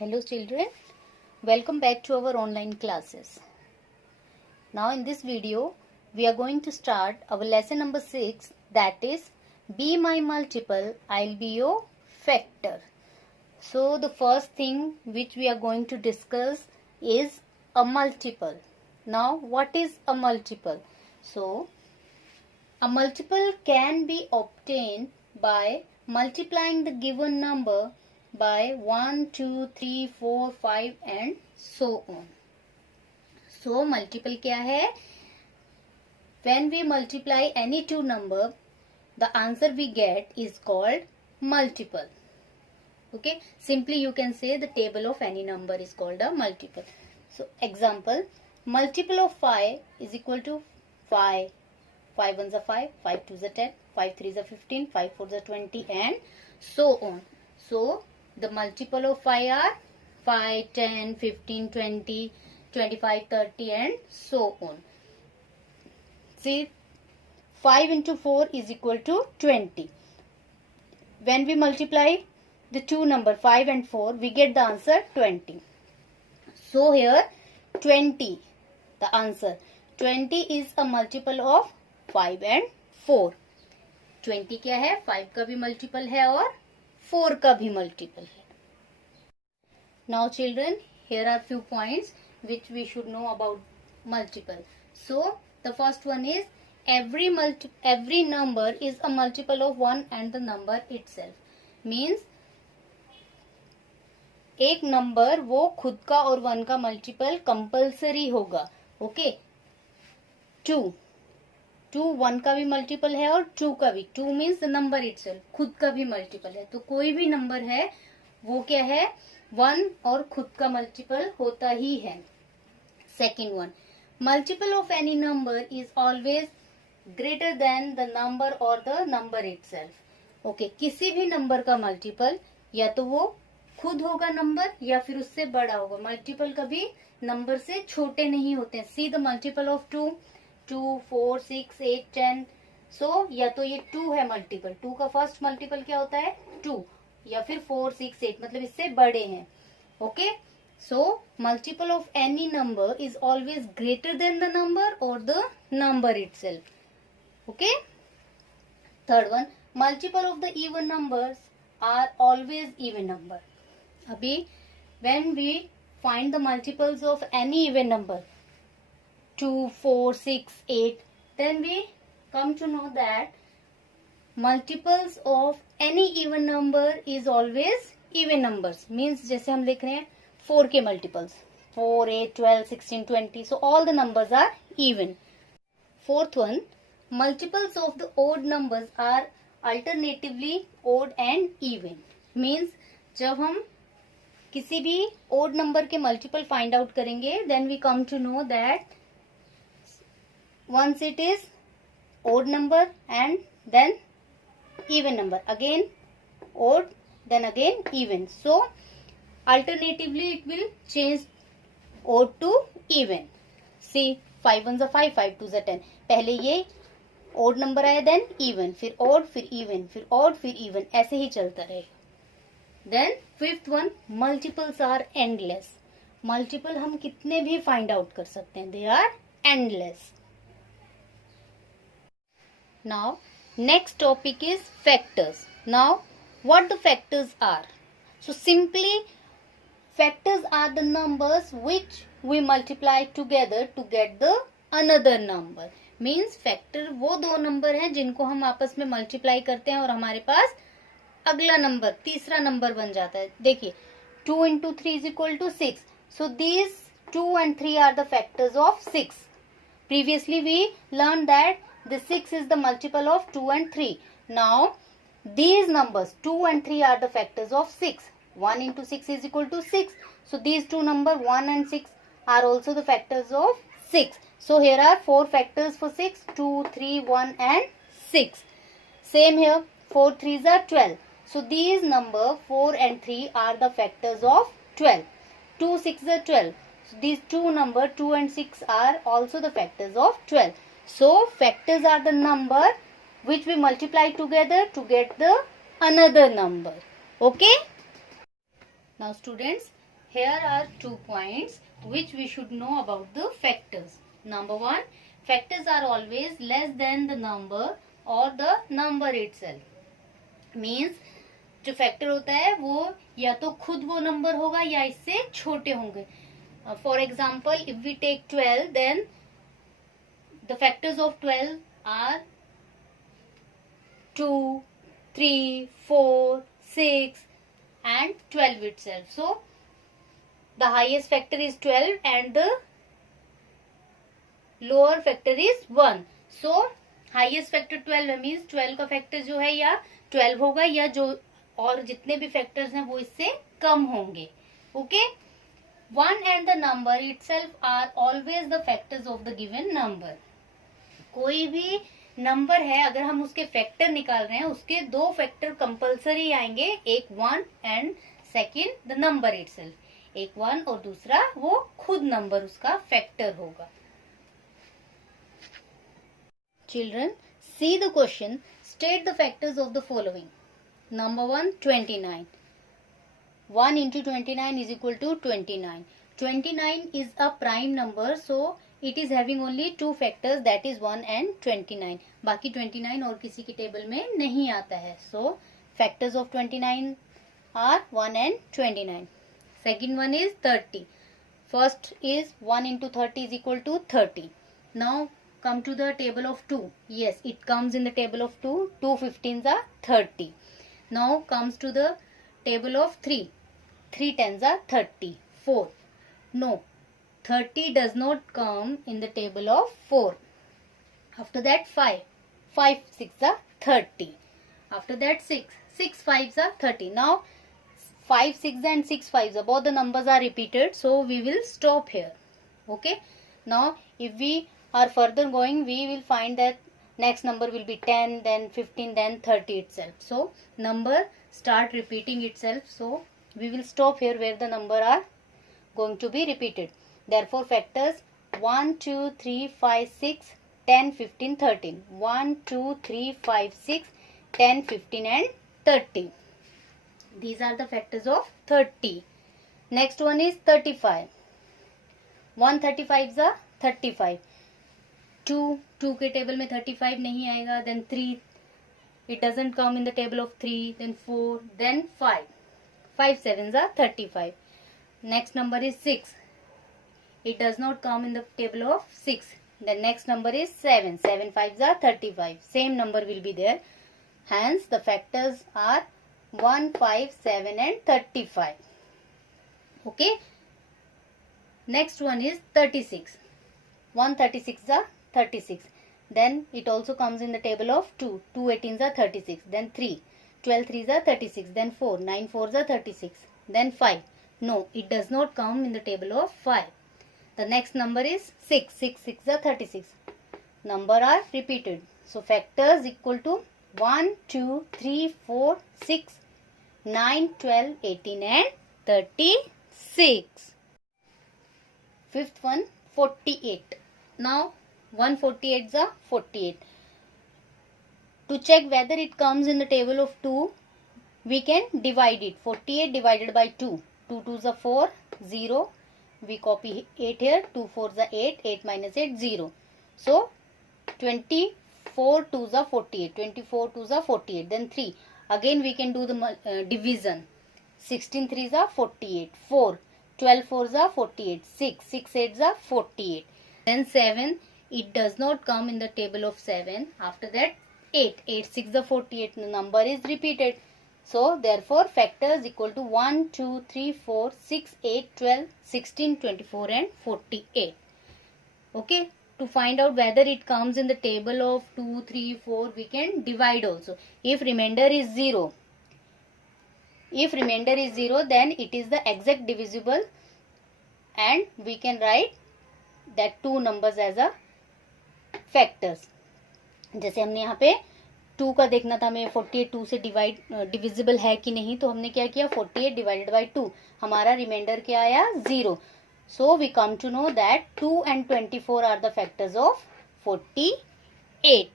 Hello children, welcome back to our online classes. Now in this video, we are going to start our lesson number 6, that is Be My Multiple, I'll Be Your Factor. So the first thing which we are going to discuss is a multiple. Now what is a multiple? So a multiple can be obtained by multiplying the given number by 1, 2, 3, 4, 5 and so on. So multiple क्या है? When we multiply any two number, the answer we get is called multiple. Okay, simply you can say the table of any number is called a multiple. So example, multiple of 5 is equal to 5. 5 ones are 5, 5 twos are 10, 5 threes are 15, 5 fours are 20 and so on. So the multiple of 5 are 5, 10, 15, 20, 25, 30 and so on. See, 5 into 4 is equal to 20. When we multiply the two number 5 and 4, we get the answer 20. So here 20, the answer. 20 is a multiple of 5 and 4. 20 क्या है? 5 का भी multiple है और 4 का भी multiple है. Now children, here are few points which we should know about multiple. So the first one is every number is a multiple of 1 and the number itself. Means एक नंबर वो खुद का और 1 का मल्टीपल कंपल्सरी होगा. Okay, 2 1 का भी multiple है और 2 का भी. 2 मीन्स द नंबर इटसेल्फ, खुद का भी मल्टीपल है. तो कोई भी नंबर है वो क्या है? 1 और खुद का मल्टीपल होता ही है. Second one, multiple of any number is always greater than the number और द नंबर इटसेल्फ. ओके, किसी भी नंबर का मल्टीपल या तो वो खुद होगा नंबर या फिर उससे बड़ा होगा. मल्टीपल कभी नंबर से छोटे नहीं होते. See the multiple of 2, 4, 6, 8, 10. सो या तो ये 2 है मल्टीपल. 2 का फर्स्ट मल्टीपल क्या होता है? 2. या फिर 4, 6, 8 मतलब इससे बड़े हैं. Okay, so multiple of any number is always greater than the number और the number itself. Okay, third one, multiple of the even numbers are always even number. अभी when we find the multiples of any even number 2, 4, 6, 8, then we come to know that multiples of any even number is always even numbers. Means जैसे हम लिख रहे हैं 4 के multiples 4, 8, 12, 16, 20. So all the numbers are even. Fourth one, multiples of the odd numbers are alternatively odd and even. Means जब हम किसी भी ओड नंबर के मल्टीपल फाइंड आउट करेंगे, then we come to know that once it is odd number and then even number, again odd then again even. So alternatively it will change odd to even. See 5 ones are 5, 5 twos are 10. पहले ये odd number आया, then even, फिर odd, फिर even, फिर odd, फिर even, ऐसे ही चलता रहेगा. Then fifth one, multiples are endless. Multiple हम कितने भी फाइंड आउट कर सकते हैं, they are endless. Now next topic is factors. Now what the factors are? So simply factors are the numbers which we multiply together to get the another number. Means factor वो दो number हैं जिनको हम आपस में multiply करते हैं और हमारे पास अगला नंबर, तीसरा नंबर बन जाता है. देखिए 2 into 3 is equal to 6. So these 2 and 3 are the factors of 6. Previously we learned that the 6 is the multiple of 2 and 3. Now these numbers 2 and 3 are the factors of 6. 1 into 6 is equal to 6. So these two numbers 1 and 6 are also the factors of 6. So here are 4 factors for 6, 2, 3, 1 and 6. Same here, 4 3s are 12. So these number 4 and 3 are the factors of 12. 2 6 are 12. So these two number 2 and 6 are also the factors of 12. So factors are the number which we multiply together to get the another number. Okay. Now students, here are 2 points which we should know about the factors. Number 1, factors are always less than the number or the number itself. Means जो factor होता है वो या तो खुद वो number होगा या इससे छोटे होंगे. For example, if we take 12, then the factors of 12 are 2, 3, 4, 6 and 12 itself. So the highest factor is 12 and the lower factor is 1. So highest factor 12 है, means 12 का फैक्टर जो है या 12 होगा या जो और जितने भी फैक्टर्स हैं वो इससे कम होंगे. Okay. 1 and the number itself are always the factors of the given number. कोई भी नंबर है, अगर हम उसके फैक्टर निकाल रहे हैं, उसके 2 फैक्टर कंपल्सरी आएंगे. एक 1 and second the number itself. एक 1 और दूसरा वो खुद नंबर उसका फैक्टर होगा. Children, see the question. State the factors of the following. Number 1, 29. 1 into 29 is equal to 29. 29 is a prime number, so it is having only 2 factors, that is 1 and 29. बाकी 29 और किसी की टेबल में नहीं आता है. So factors of 29 are 1 and 29. Second one is 30. First is 1 into 30 is equal to 30. Now come to the table of 2. Yes, it comes in the table of 2. 2 15s are 30. Now comes to the table of 3. 3 10s are 30. 4. No, 30 does not come in the table of 4. After that 5. 5 6 are 30. After that 6. 6 5s are 30. Now 5 6 and 6 5s, both the numbers are repeated, so we will stop here. Okay. Now if we are further going, we will find that next number will be 10, then 15, then 30 itself. So number start repeating itself. So we will stop here where the number are going to be repeated. Therefore factors 1, 2, 3, 5, 6, 10, 15, 13. 1, 2, 3, 5, 6, 10, 15 and 30. These are the factors of 30. Next one is 35. 1 35 is 35. 2 के table में 35 नहीं आएगा. Then 3, it doesn't come in the table of 3. Then 4, then 5. 5 7s are 35. Next number is 6. It does not come in the table of 6. The next number is 7. 7 5s are 35. Same number will be there. Hence the factors are 1, 5, 7 and 35. Okay. Next one is 36. 1 36 are 36. Then it also comes in the table of 2. 2 18s are 36. Then 3. 12 3s are 36. Then 4. 9 4s are 36. Then 5. No, it does not come in the table of 5. The next number is 6. 6 6 are 36. Number are repeated. So factors equal to 1, 2, 3, 4, 6, 9, 12, 18 and 36. Fifth one, 48. Now 148 is 48. To check whether it comes in the table of 2, we can divide it. 48 divided by 2. 2 2s are 4, 0. We copy 8 here. 2 4s are 8. 8 minus 8, 0. So 24 2s are 48. 24 2s are 48. Then 3. Again we can do the division. 16 3s are 48. 4. 12 4s are 48. 6. 6 8s are 48. Then 7. It does not come in the table of 7. After that 8. 8 6 are 48. The number is repeated. So therefore factors equal to 1, 2, 3, 4, 6, 8, 12, 16, 24 and 48. Okay. To find out whether it comes in the table of 2, 3, 4, we can divide also. If remainder is 0, then it is the exact divisible and we can write that 2 numbers as a factors. जैसे हमने यहाँ पे 2 का देखना था, हमें 48 2 से divisible है कि नहीं, तो हमने क्या किया, 48 डिवाइडेड बाई 2, हमारा रिमाइंडर क्या आया, 0. So we come to know that 2 and 24 are the factors of 48.